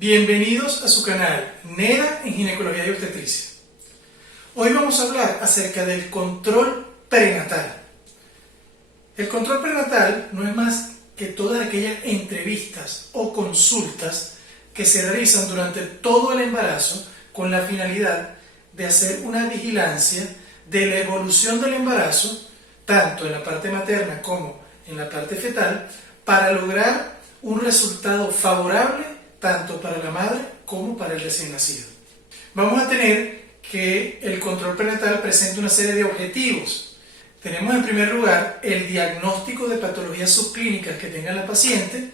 Bienvenidos a su canal NEDA en Ginecología y Obstetricia. Hoy vamos a hablar acerca del control prenatal. El control prenatal no es más que todas aquellas entrevistas o consultas que se realizan durante todo el embarazo con la finalidad de hacer una vigilancia de la evolución del embarazo, tanto en la parte materna como en la parte fetal, para lograr un resultado favorable tanto para la madre como para el recién nacido. Vamos a tener que el control prenatal presenta una serie de objetivos. Tenemos en primer lugar el diagnóstico de patologías subclínicas que tenga la paciente,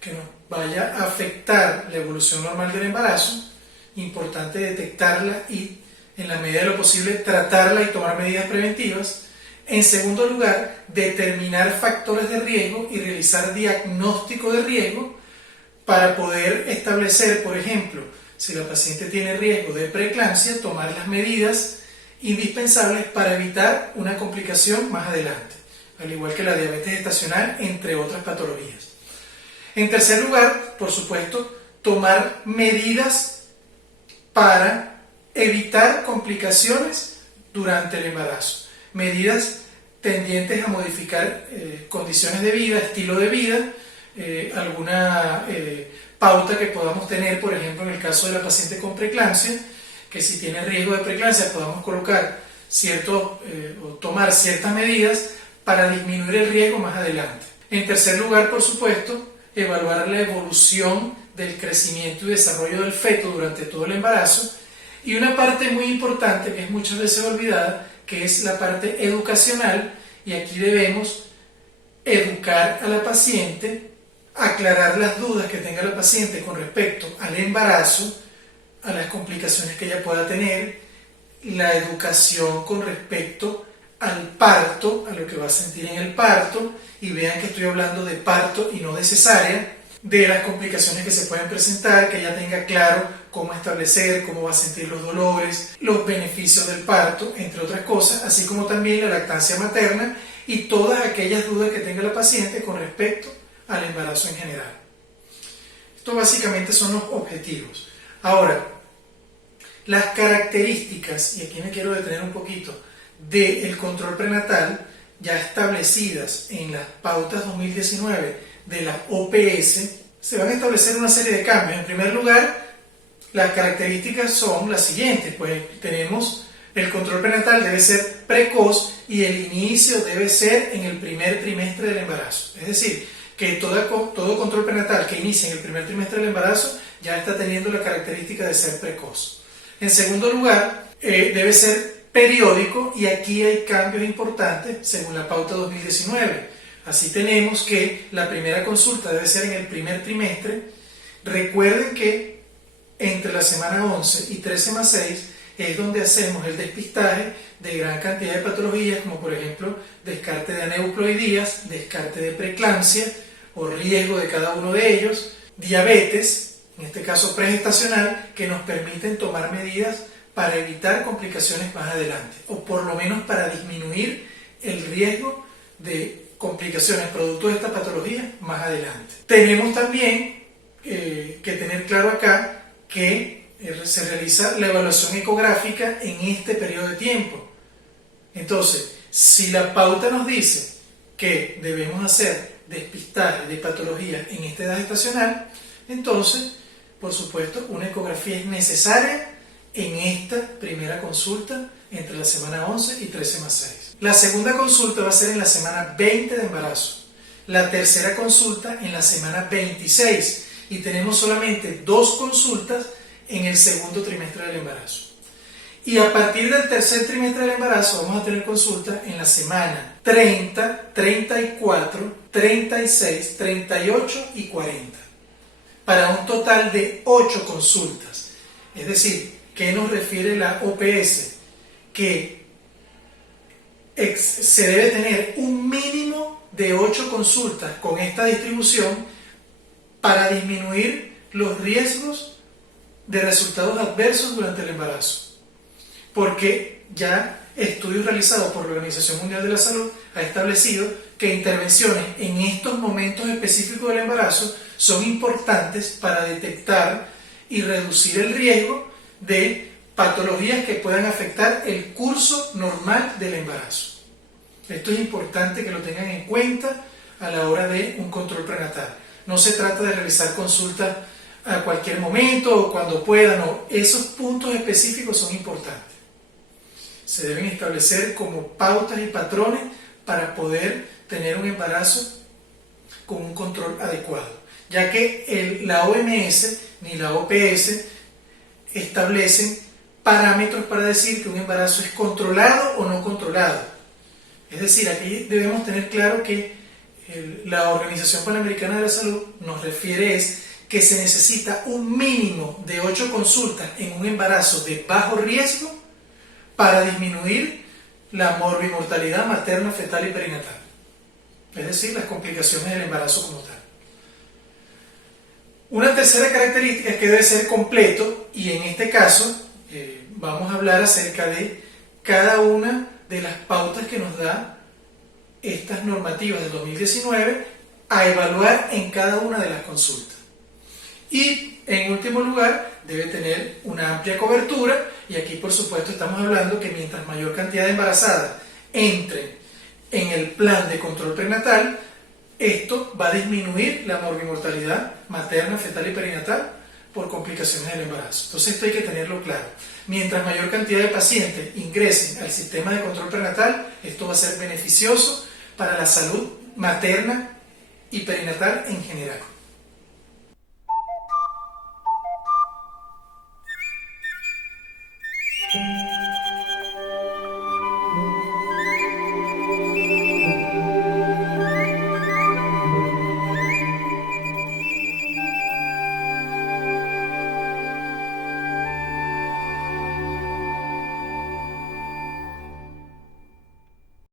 que nos vaya a afectar la evolución normal del embarazo. Importante detectarla y, en la medida de lo posible, tratarla y tomar medidas preventivas. En segundo lugar, determinar factores de riesgo y realizar diagnóstico de riesgo para poder establecer, por ejemplo, si la paciente tiene riesgo de preeclampsia, tomar las medidas indispensables para evitar una complicación más adelante, al igual que la diabetes gestacional, entre otras patologías. En tercer lugar, por supuesto, tomar medidas para evitar complicaciones durante el embarazo. Medidas tendientes a modificar condiciones de vida, estilo de vida, alguna pauta que podamos tener, por ejemplo, en el caso de la paciente con preeclampsia, que si tiene riesgo de preeclampsia podamos colocar o tomar ciertas medidas para disminuir el riesgo más adelante. En tercer lugar, por supuesto, evaluar la evolución del crecimiento y desarrollo del feto durante todo el embarazo, y una parte muy importante que es muchas veces olvidada, que es la parte educacional, y aquí debemos educar a la paciente, aclarar las dudas que tenga la paciente con respecto al embarazo, a las complicaciones que ella pueda tener, la educación con respecto al parto, a lo que va a sentir en el parto, y vean que estoy hablando de parto y no de cesárea, de las complicaciones que se pueden presentar, que ella tenga claro cómo establecer, cómo va a sentir los dolores, los beneficios del parto, entre otras cosas, así como también la lactancia materna y todas aquellas dudas que tenga la paciente con respecto al embarazo en general. Estos básicamente son los objetivos. Ahora, las características, y aquí me quiero detener un poquito, del control prenatal ya establecidas en las pautas 2019 de la OPS, se van a establecer una serie de cambios. En primer lugar, las características son las siguientes, pues tenemos el control prenatal debe ser precoz y el inicio debe ser en el primer trimestre del embarazo. Es decir, que todo control prenatal que inicie en el primer trimestre del embarazo ya está teniendo la característica de ser precoz. En segundo lugar, debe ser periódico, y aquí hay cambios importantes según la pauta 2019. Así tenemos que la primera consulta debe ser en el primer trimestre. Recuerden que entre la semana 11 y 13+6 es donde hacemos el despistaje de gran cantidad de patologías, como por ejemplo descarte de aneuploidías, descarte de preeclampsia o riesgo de cada uno de ellos, diabetes, en este caso pregestacional, que nos permiten tomar medidas para evitar complicaciones más adelante, o por lo menos para disminuir el riesgo de complicaciones producto de esta patología más adelante. Tenemos también que tener claro acá que se realiza la evaluación ecográfica en este periodo de tiempo. Entonces, si la pauta nos dice que debemos hacer despistaje de patologías en esta edad gestacional, entonces, por supuesto, una ecografía es necesaria en esta primera consulta entre la semana 11 y 13+6. La segunda consulta va a ser en la semana 20 de embarazo, la tercera consulta en la semana 26, y tenemos solamente 2 consultas en el segundo trimestre del embarazo. Y a partir del tercer trimestre del embarazo vamos a tener consultas en la semana 30, 34, 36, 38 y 40, para un total de 8 consultas. Es decir, ¿qué nos refiere la OPS? Que se debe tener un mínimo de 8 consultas con esta distribución para disminuir los riesgos de resultados adversos durante el embarazo. Porque ya estudios realizados por la Organización Mundial de la Salud ha establecido que intervenciones en estos momentos específicos del embarazo son importantes para detectar y reducir el riesgo de patologías que puedan afectar el curso normal del embarazo. Esto es importante que lo tengan en cuenta a la hora de un control prenatal. No se trata de realizar consultas a cualquier momento o cuando puedan, no. Esos puntos específicos son importantes. Se deben establecer como pautas y patrones para poder tener un embarazo con un control adecuado, ya que la OMS ni la OPS establecen parámetros para decir que un embarazo es controlado o no controlado. Es decir, aquí debemos tener claro que la Organización Panamericana de la Salud nos refiere es que se necesita un mínimo de 8 consultas en un embarazo de bajo riesgo para disminuir la morbimortalidad materna, fetal y perinatal, es decir, las complicaciones del embarazo como tal. Una tercera característica es que debe ser completo, y en este caso vamos a hablar acerca de cada una de las pautas que nos da estas normativas del 2019 a evaluar en cada una de las consultas. Y en último lugar, debe tener una amplia cobertura, y aquí por supuesto estamos hablando que mientras mayor cantidad de embarazadas entren en el plan de control prenatal, esto va a disminuir la morbimortalidad materna, fetal y perinatal por complicaciones del embarazo. Entonces esto hay que tenerlo claro. Mientras mayor cantidad de pacientes ingresen al sistema de control prenatal, esto va a ser beneficioso para la salud materna y perinatal en general.